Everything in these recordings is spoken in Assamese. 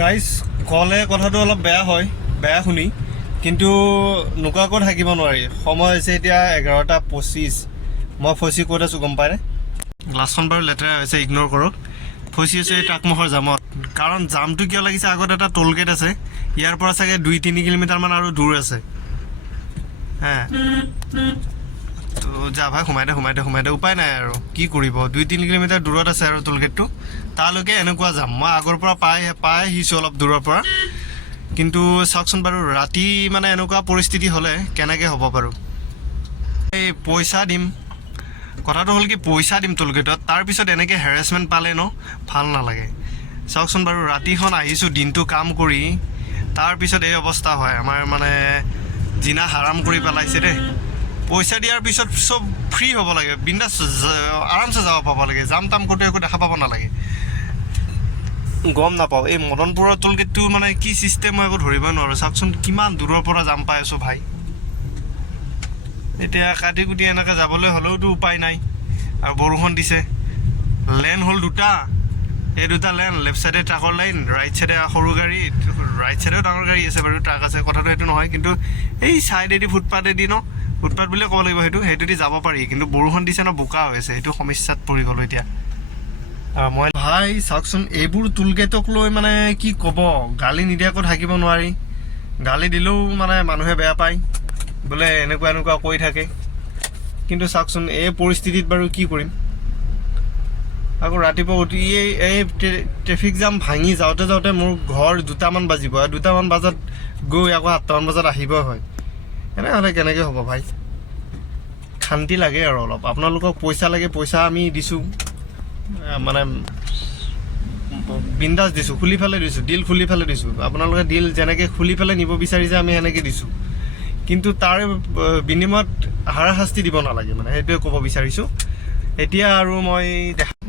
গাইজ ক'লে কথাটো অলপ বেয়া শুনি, কিন্তু নোকোৱাকৈ থাকিব নোৱাৰি। সময় হৈছে এতিয়া 11:25। মই ফচি ক'ত আছোঁ গম পায়নে? গ্লাছখন বাৰু লেতেৰা হৈছে, ইগন'ৰ কৰক। ফচি হৈছে এই ট্ৰাকমুখৰ জামত। কাৰণ জামটো কিয় লাগিছে, আগত এটা টোল গেট আছে, ইয়াৰ পৰা চাগে 2-3 কিলোমিটাৰমান আৰু দূৰ আছে। হে তো যা ভাই, সোমাই দে, উপায় নাই আৰু কি কৰিব। 2-3 কিলোমিটাৰ দূৰত আছে আৰু টোল গেটটো, তালৈকে এনেকুৱা যাম। মই আগৰ পৰা পাই আহিছোঁ অলপ দূৰৰ পৰা, কিন্তু চাওকচোন বাৰু ৰাতি মানে এনেকুৱা পৰিস্থিতি হ'লে কেনেকৈ হ'ব বাৰু। এই পইচা দিম, কথাটো হ'ল কি পইচা দিম টোল গেটত, তাৰপিছত এনেকৈ হেৰেছমেণ্ট পালে ন ভাল নালাগে। চাওকচোন বাৰু ৰাতিখন আহিছোঁ দিনটো কাম কৰি, তাৰপিছত এই অৱস্থা হয় আমাৰ। মানে জিনা হাৰাম কৰি পেলাইছে দেই। পইচা দিয়াৰ পিছত চব ফ্ৰী হ'ব লাগে, বিন্দাছ আৰামছে যাব পাব লাগে, জাম তাম ক'তো একো দেখা পাব নালাগে। গম নাপাওঁ এই মদনপুৰৰ টোল গেটটো মানে কি ছিষ্টেম মই একো ধৰিবই নোৱাৰোঁ। চাওকচোন কিমান দূৰৰ পৰা জাম পাই আছোঁ ভাই। এতিয়া কাটি কুটি এনেকৈ যাবলৈ হ'লেওতো উপায় নাই, আৰু বৰষুণ দিছে। লেন হ'ল দুটা, এই দুটা লেন, লেফ্ট চাইডে ট্ৰাকৰ লাইন, ৰাইট চাইডে সৰু গাড়ী, ৰাইট চাইডেও ডাঙৰ গাড়ী আছে বাৰু, ট্ৰাক আছে, কথাটো সেইটো নহয়। কিন্তু এই চাইডেদি ফুটপাথেদি ন, ফুটপাথ বুলিয়ে ক'ব লাগিব, সেইটোদি যাব পাৰি। কিন্তু বৰষুণ দিছে ন, বোকা হৈছে, সেইটো সমস্যাত পৰি গ'লোঁ এতিয়া। মই ভাই চাওকচোন এইবোৰ টোল গেটক লৈ মানে কি ক'ব, গালি নিদিয়াকৈ থাকিব নোৱাৰি। গালি দিলেও মানে মানুহে বেয়া পায়, বোলে এনেকুৱা কৈ থাকে। কিন্তু চাওকচোন এই পৰিস্থিতিত বাৰু কি কৰিম। আকৌ ৰাতিপুৱা উঠি এই ট্ৰেফিক জাম ভাঙি যাওঁতে মোৰ ঘৰ 2টামান বাজিব, আৰু 2টামান বজাত গৈ আকৌ 8টামান বজাত আহিবই হয়। এনেহ'লে কেনেকৈ হ'ব ভাই। শান্তি লাগে আৰু অলপ। আপোনালোকক পইচা লাগে, পইচা আমি দিছোঁ, মানে বিন্দাছ দিছোঁ, খুলি পেলাই দিছোঁ, ডিল খুলি পেলাই দিছোঁ। আপোনালোকে ডিল যেনেকৈ খুলি পেলাই নিব বিচাৰিছে আমি সেনেকৈ দিছোঁ, কিন্তু তাৰ বিনিময়ত হাৰাশাস্তি দিব নালাগে, মানে সেইটোৱে ক'ব বিচাৰিছোঁ। এতিয়া আৰু মই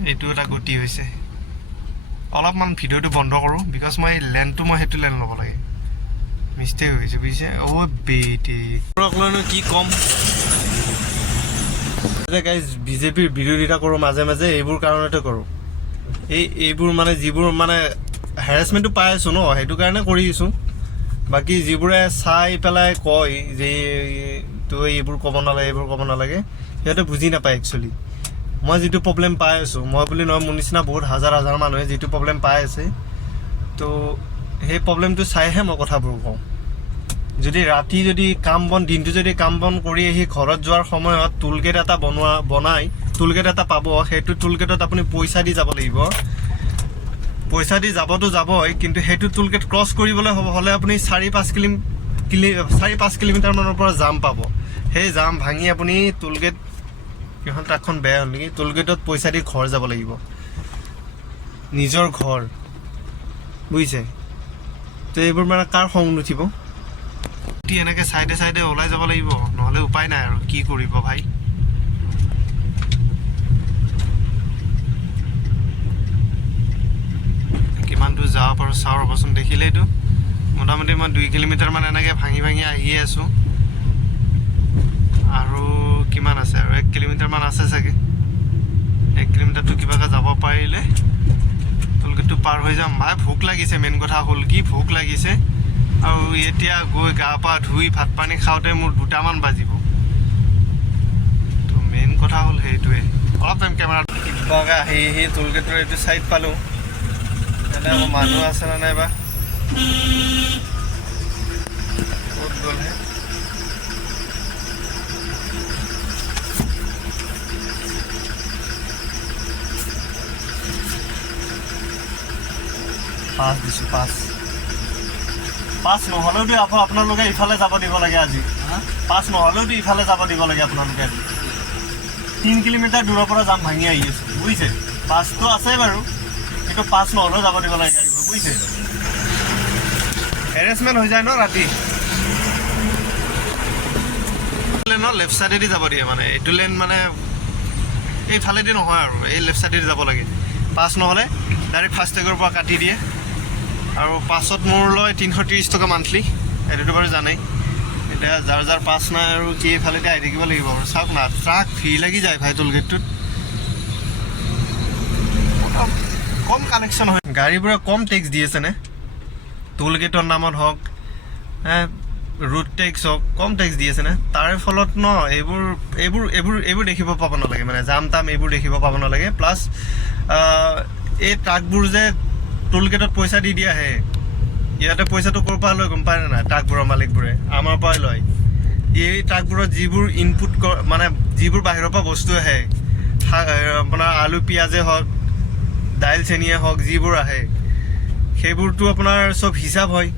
এইটো এটা গতি হৈছে, অলপমান ভিডিঅ'টো বন্ধ কৰোঁ, বিকজ মই লেনটো সেইটো লেন ল'ব লাগে। মিষ্টেক হৈছে বুজিছে। লৈনো কি ক'ম। গাইজ বিজেপিৰ বিৰোধিতা কৰোঁ মাজে মাজে, এইবোৰ কাৰণতে কৰোঁ। এইবোৰ মানে যিবোৰ মানে হেৰেছমেণ্টটো পাই আছোঁ ন, সেইটো কাৰণে কৰি আছোঁ। বাকী যিবোৰে চাই পেলাই কয় যে তই এইবোৰ ক'ব নালাগে, সিহঁতে বুজি নাপায় একচুৱেলি। মই যিটো প্ৰব্লেম পাই আছোঁ, মই বুলি নহয়, মোৰ নিচিনা বহুত হাজাৰ মানুহে যিটো প্ৰব্লেম পাই আছে, তো সেই প্ৰব্লেমটো চাইহে মই কথাবোৰ কওঁ। যদি ৰাতি দিনটো যদি কাম বন কৰি আহি ঘৰত যোৱাৰ সময়ত টোল গেট এটা বনাই টোল গেট এটা পাব, সেইটো টোল গেটত আপুনি পইচা দি যাব লাগিব। পইচা দি যাবতো যাবই, কিন্তু সেইটো টোল গেট ক্ৰছ কৰিবলৈ হ'লে আপুনি 4-5 কিলোমিটাৰমানৰ পৰা জাম পাব। সেই জাম ভাঙি আপুনি টোল গেট, এখন ট্ৰাকখন বেয়া হ'ল নেকি, টোল গেটত পইচা দি ঘৰ যাব লাগিব, নিজৰ ঘৰ, বুজিছে। তো এইবোৰ মানে কাৰ খং নুঠিব। এনেকৈ চাইডে ওলাই যাব লাগিব, নহ'লে উপায় নাই আৰু কি কৰিব ভাই। কিমান দূৰ যাব পাৰোঁ চাওঁ ৰ'বচোন। দেখিলেইতো মোটামুটি মই 2 কিলোমিটাৰমান এনেকৈ ভাঙি আহিয়ে আছোঁ, আৰু কিমান আছে, আৰু 1 কিলোমিটাৰমান আছে চাগে। 1 কিলোমিটাৰটো কিবাকৈ যাব পাৰিলে টোল গেটটো পাৰ হৈ যাম। ভাই ভোক লাগিছে, মেইন কথা হ'ল কি ভোক লাগিছে, আৰু এতিয়া গৈ গা পা ধুই ভাত পানী খাওঁতে মোৰ 2টামান বাজিব। তো মেইন কথা হ'ল সেইটোৱে। অলপ টাইম কেমেৰা কিবাকৈ আহি টোল গেটৰ এইটো ছাইড পালোঁ। এতিয়া আকৌ মানুহ আছেনে নাইবা, ক'ত গ'লহে। পাছ দিছোঁ, পাছ নহ'লেওতো আপোনালোকে ইফালে যাব দিব লাগে আজি। পাছ নহ'লেওতো ইফালে যাব দিব লাগে আপোনালোকে। 3 কিলোমিটাৰ দূৰৰ পৰা জাম ভাঙি আহি আছোঁ, বুজিছে। পাছটো আছে বাৰু, কিন্তু পাছ নহ'লেও যাব দিব লাগে গাড়ীবোৰ, বুজিছে। হেৰেছমেণ্ট হৈ যায় ন ৰাতি। লেনৰ লেফ্ট চাইডেদি যাব দিয়ে, মানে এইটো লেন মানে এইফালেদি নহয় আৰু এই লেফ্ট চাইডেদি যাব লাগে। পাছ নহ'লে ডাইৰেক্ট ফাষ্টেগৰ পৰা কাটি দিয়ে, আৰু পাছত মোৰ লয় 330 টকা মান্থলি, এইটোতো বাৰু জানেই। এতিয়া যাৰ পাছ নাই আৰু কি এইফালেদি আহি থাকিব লাগিব আৰু। চাওক না, ট্ৰাক ভিৰ লাগি যায় ভাই টোল গেটটোত। কম কালেকশ্যন হয়, গাড়ীবোৰে কম টেক্স দি আছেনে। টোল গেটৰ নামত হওক ৰুট টেক্স হওক কম টেক্স দি আছে নে তাৰে ফলত ন এইবোৰ দেখিব পাব নালাগে মানে জাম তাম এইবোৰ দেখিব পাব নালাগে প্লাছ এই ট্ৰাকবোৰ যে টোল গেটত পইচা দি দিয়া আহে ইয়াতে পইচাটো ক'ৰ পৰা লয় গম পায় নে নাই ট্ৰাকবোৰৰ মালিকবোৰে আমাৰ পৰাই লয় এই ট্ৰাকবোৰত যিবোৰ ইনপুট মানে যিবোৰ বাহিৰৰ পৰা বস্তু আহে আপোনাৰ আলু পিঁয়াজে হওক দাইল চেনিয়ে হওক যিবোৰ আহে সেইবোৰতো আপোনাৰ চব হিচাপ হয়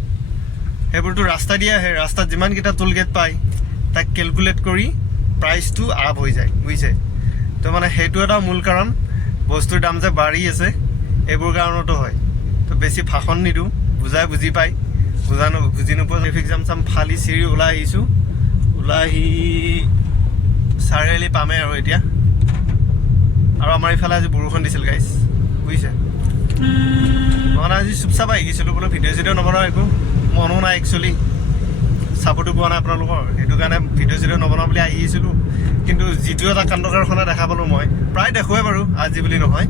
সেইবোৰতো ৰাস্তা দিয়া আহে ৰাস্তাত যিমানকেইটা টোল গেট পায় তাক কেলকুলেট কৰি প্ৰাইচটো আপ হৈ যায় বুজিছে তো মানে সেইটো এটা মূল কাৰণ বস্তুৰ দাম যে বাঢ়ি আছে এইবোৰ কাৰণতো হয় তো বেছি ভাষণ নিদিওঁ বুজাই বুজি পায় বুজি নোপোৱা ট্ৰেফিক জাম চাম ফালি চিৰি ওলাই আহিছোঁ ওলাই আহি চাৰিআলি পামেই আৰু এতিয়া আৰু আমাৰ ইফালে আজি বৰষুণ দিছিল গাইছ বুজিছে মানে আজি চুপচাপ আহি গৈছিলোঁ বোলো ভিডিঅ' চিডিঅ' নবনাওঁ একো মনো নাই একচুৱেলি চাপৰ্টো পোৱা নাই আপোনালোকৰ সেইটো কাৰণে ভিডিঅ' চিডিঅ' নবনাওঁ বুলি আহিছিলোঁ কিন্তু যিটো এটা কাণ্ডকাৰখানা দেখা পালোঁ মই প্ৰায় দেখুৱাই বাৰু আজি বুলি নহয়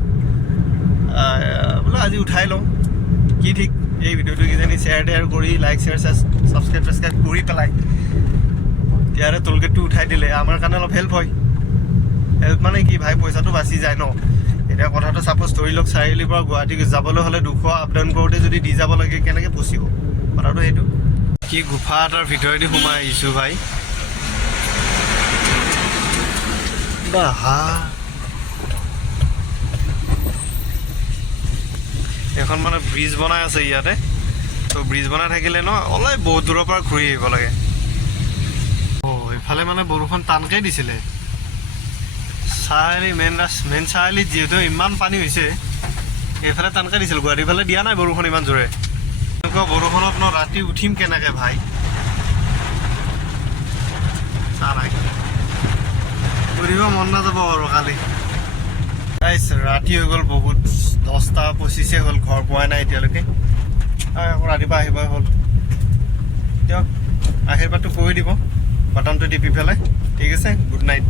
বোলো আজি উঠাই লওঁ কি ঠিক এই ভিডিঅ'টো কিজানি শ্বেয়াৰ টেয়াৰ কৰি লাইক শ্বেয়াৰ ছাবস্ক্ৰাইব কৰি পেলাই ইয়াৰে টোল গেটটো উঠাই দিলে আমাৰ কাৰণে অলপ হেল্প হয় হেল্প মানে কি ভাই পইচাটো বাচি যায় ন এতিয়া কথাটো চাপ'জ ধৰি লওক চাৰিআলিৰ পৰা গুৱাহাটী যাবলৈ হ'লে 200 আপ ডাউন কৰোঁতে যদি দি যাব লাগে কেনেকৈ পচিব কথাটো সেইটো কি গুফা এটাৰ ভিতৰেদি সোমাই আহিছোঁ ভাই বাহা এখন মানে ব্ৰিজ বনাই আছে ইয়াতে তো ব্ৰিজ বনাই থাকিলে ন অলপ বহুত দূৰৰ পৰা ঘূৰি আহিব লাগে এইফালে মানে বৰষুণ টানকৈ দিছিলে চাৰিআলি মেইন চাৰিআলিত যিহেতু ইমান পানী হৈছে এইফালে টানকৈ দিছিল গুৱাহাটীৰ ফালে দিয়া নাই বৰষুণ ইমান জোৰে এনেকুৱা বৰষুণত ন ৰাতি উঠিম কেনেকৈ ভাই চাহ নাই কৰিব মন নাযাব আৰু কালি ৰাতি হৈ গ'ল বহুত 10:25 হ'ল ঘৰ পোৱাই নাই এতিয়ালৈকে আকৌ ৰাতিপুৱা আহিবই হ'ল দিয়ক আশীৰ্বাদটো কৰি দিব বাটনটো টিপি পেলাই ঠিক আছে গুড নাইট